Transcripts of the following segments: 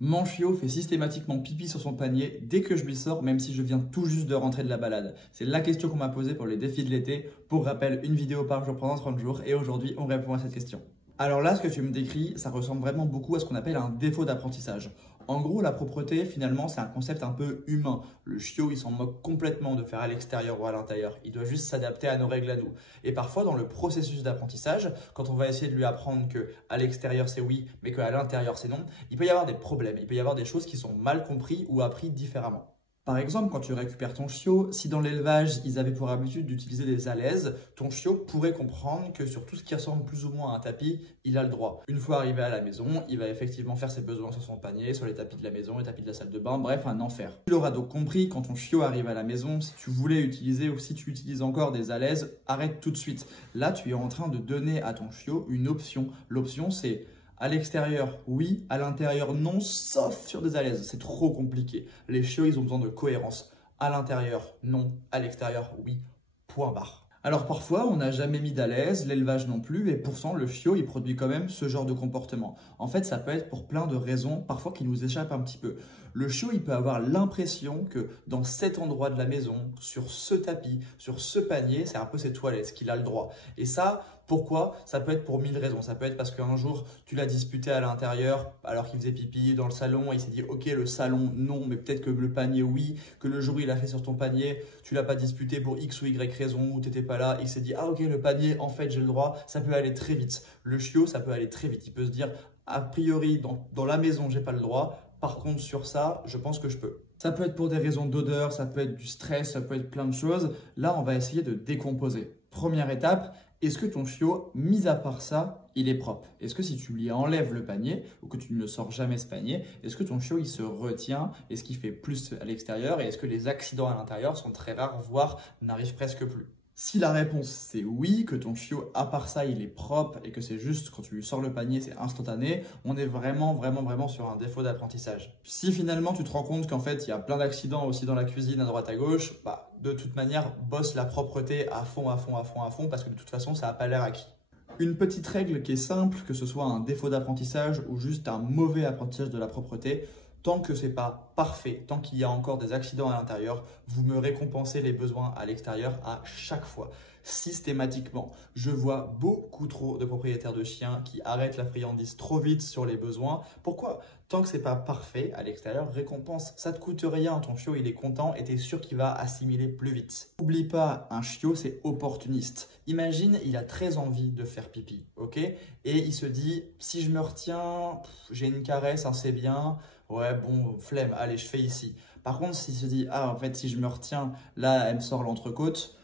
Mon chiot fait systématiquement pipi sur son panier dès que je lui sors, même si je viens tout juste de rentrer de la balade. C'est la question qu'on m'a posée pour les défis de l'été. Pour rappel, une vidéo par jour pendant 30 jours et aujourd'hui, on répond à cette question. Alors là, ce que tu me décris, ça ressemble vraiment beaucoup à ce qu'on appelle un défaut d'apprentissage. En gros, la propreté, finalement, c'est un concept un peu humain. Le chiot, il s'en moque complètement de faire à l'extérieur ou à l'intérieur. Il doit juste s'adapter à nos règles à nous. Et parfois, dans le processus d'apprentissage, quand on va essayer de lui apprendre que à l'extérieur c'est oui, mais qu'à l'intérieur c'est non, il peut y avoir des problèmes. Il peut y avoir des choses qui sont mal comprises ou apprises différemment. Par exemple, quand tu récupères ton chiot, si dans l'élevage, ils avaient pour habitude d'utiliser des alaises, ton chiot pourrait comprendre que sur tout ce qui ressemble plus ou moins à un tapis, il a le droit. Une fois arrivé à la maison, il va effectivement faire ses besoins sur son panier, sur les tapis de la maison, les tapis de la salle de bain, bref, un enfer. Tu l'auras donc compris, quand ton chiot arrive à la maison, si tu voulais utiliser ou si tu utilises encore des alaises, arrête tout de suite. Là, tu es en train de donner à ton chiot une option. L'option, c'est à l'extérieur, oui. À l'intérieur, non, sauf sur des alaises. C'est trop compliqué. Les chiots, ils ont besoin de cohérence. À l'intérieur, non. À l'extérieur, oui. Point barre. Alors parfois, on n'a jamais mis d'alaise, l'élevage non plus, et pourtant le chiot, il produit quand même ce genre de comportement. En fait, ça peut être pour plein de raisons, parfois qui nous échappent un petit peu. Le chiot, il peut avoir l'impression que dans cet endroit de la maison, sur ce tapis, sur ce panier, c'est un peu ses toilettes, qu'il a le droit. Et ça, pourquoi? Ça peut être pour 1000 raisons. Ça peut être parce qu'un jour, tu l'as disputé à l'intérieur alors qu'il faisait pipi dans le salon et il s'est dit ok, le salon non, mais peut-être que le panier oui, que le jour où il a fait sur ton panier, tu l'as pas disputé pour X ou Y raison ou t'étais pas là, il s'est dit ah ok, le panier en fait j'ai le droit. Ça peut aller très vite. Le chiot, ça peut aller très vite. Il peut se dire a priori dans la maison j'ai pas le droit. Par contre, sur ça, je pense que je peux. Ça peut être pour des raisons d'odeur, ça peut être du stress, ça peut être plein de choses. Là, on va essayer de décomposer. Première étape, est-ce que ton chiot, mis à part ça, il est propre? Est-ce que si tu lui enlèves le panier ou que tu ne sors jamais ce panier, est-ce que ton chiot, il se retient? Est-ce qu'il fait plus à l'extérieur? Et est-ce que les accidents à l'intérieur sont très rares, voire n'arrivent presque plus? Si la réponse c'est oui, que ton chiot, à part ça, il est propre et que c'est juste quand tu lui sors le panier, c'est instantané, on est vraiment sur un défaut d'apprentissage. Si finalement tu te rends compte qu'en fait il y a plein d'accidents aussi dans la cuisine à droite à gauche, bah de toute manière, bosse la propreté à fond parce que de toute façon ça n'a pas l'air acquis. Une petite règle qui est simple, que ce soit un défaut d'apprentissage ou juste un mauvais apprentissage de la propreté, tant que ce n'est pas parfait, tant qu'il y a encore des accidents à l'intérieur, vous me récompensez les besoins à l'extérieur à chaque fois, systématiquement. Je vois beaucoup trop de propriétaires de chiens qui arrêtent la friandise trop vite sur les besoins. Pourquoi? Tant que ce n'est pas parfait à l'extérieur, récompense. Ça ne te coûte rien, ton chiot il est content et tu es sûr qu'il va assimiler plus vite. N'oublie pas, un chiot c'est opportuniste. Imagine, il a très envie de faire pipi, ok? Et il se dit, si je me retiens, j'ai une caresse, hein, c'est bien. Ouais, bon, flemme, allez, je fais ici. Par contre, s'il se dit, ah, en fait, si je me retiens, là, elle me sort l'entrecôte,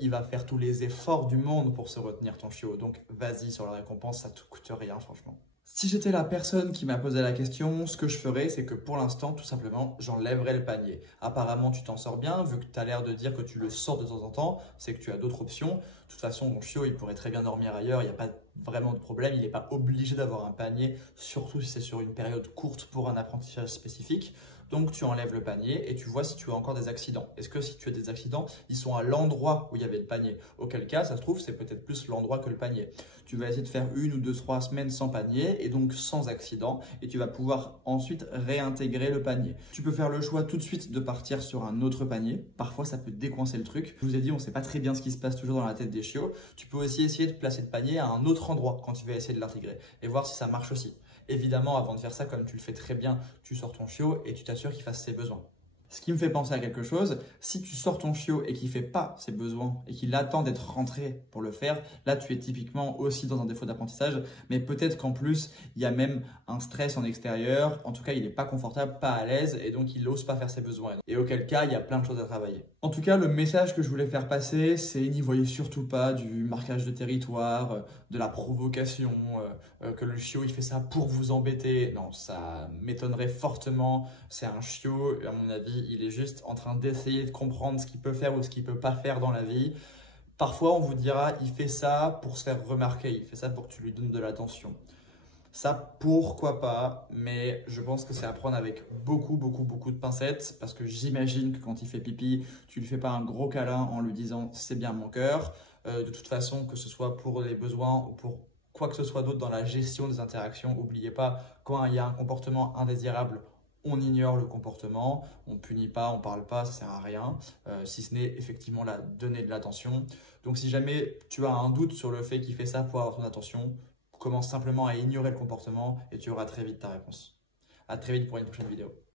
il va faire tous les efforts du monde pour se retenir ton chiot. Donc, vas-y sur la récompense, ça ne te coûte rien, franchement. Si j'étais la personne qui m'a posé la question, ce que je ferais, c'est que pour l'instant, tout simplement, j'enlèverais le panier. Apparemment, tu t'en sors bien, vu que tu as l'air de dire que tu le sors de temps en temps, c'est que tu as d'autres options. De toute façon, ton chiot, il pourrait très bien dormir ailleurs, il n'y a pas vraiment de problème, il n'est pas obligé d'avoir un panier, surtout si c'est sur une période courte pour un apprentissage spécifique. Donc, tu enlèves le panier et tu vois si tu as encore des accidents. Est-ce que si tu as des accidents, ils sont à l'endroit où il y avait le panier? Auquel cas, ça se trouve, c'est peut-être plus l'endroit que le panier. Tu vas essayer de faire 1 ou 2, 3 semaines sans panier et donc sans accident et tu vas pouvoir ensuite réintégrer le panier. Tu peux faire le choix tout de suite de partir sur un autre panier. Parfois, ça peut décoincer le truc. Je vous ai dit, on ne sait pas très bien ce qui se passe toujours dans la tête des chiots. Tu peux aussi essayer de placer le panier à un autre endroit quand tu vas essayer de l'intégrer et voir si ça marche aussi. Évidemment, avant de faire ça, comme tu le fais très bien, tu sors ton chiot et tu t'assures qu'il fasse ses besoins. Ce qui me fait penser à quelque chose, si tu sors ton chiot et qu'il ne fait pas ses besoins et qu'il attend d'être rentré pour le faire, là tu es typiquement aussi dans un défaut d'apprentissage, mais peut-être qu'en plus il y a même un stress en extérieur, en tout cas il n'est pas confortable, pas à l'aise et donc il n'ose pas faire ses besoins. Et auquel cas il y a plein de choses à travailler. En tout cas, le message que je voulais faire passer, c'est n'y voyez surtout pas du marquage de territoire, de la provocation, que le chiot il fait ça pour vous embêter. Non, ça m'étonnerait fortement. C'est un chiot, à mon avis, il est juste en train d'essayer de comprendre ce qu'il peut faire ou ce qu'il ne peut pas faire dans la vie. Parfois, on vous dira, il fait ça pour se faire remarquer, il fait ça pour que tu lui donnes de l'attention. Ça, pourquoi pas, mais je pense que c'est à prendre avec beaucoup de pincettes parce que j'imagine que quand il fait pipi, tu lui fais pas un gros câlin en lui disant « c'est bien mon cœur ». De toute façon, que ce soit pour les besoins ou pour quoi que ce soit d'autre dans la gestion des interactions. N'oubliez pas, quand il y a un comportement indésirable, on ignore le comportement, on ne punit pas, on ne parle pas, ça ne sert à rien, si ce n'est effectivement donner de l'attention. Donc si jamais tu as un doute sur le fait qu'il fait ça pour avoir ton attention, commence simplement à ignorer le comportement et tu auras très vite ta réponse. À très vite pour une prochaine vidéo.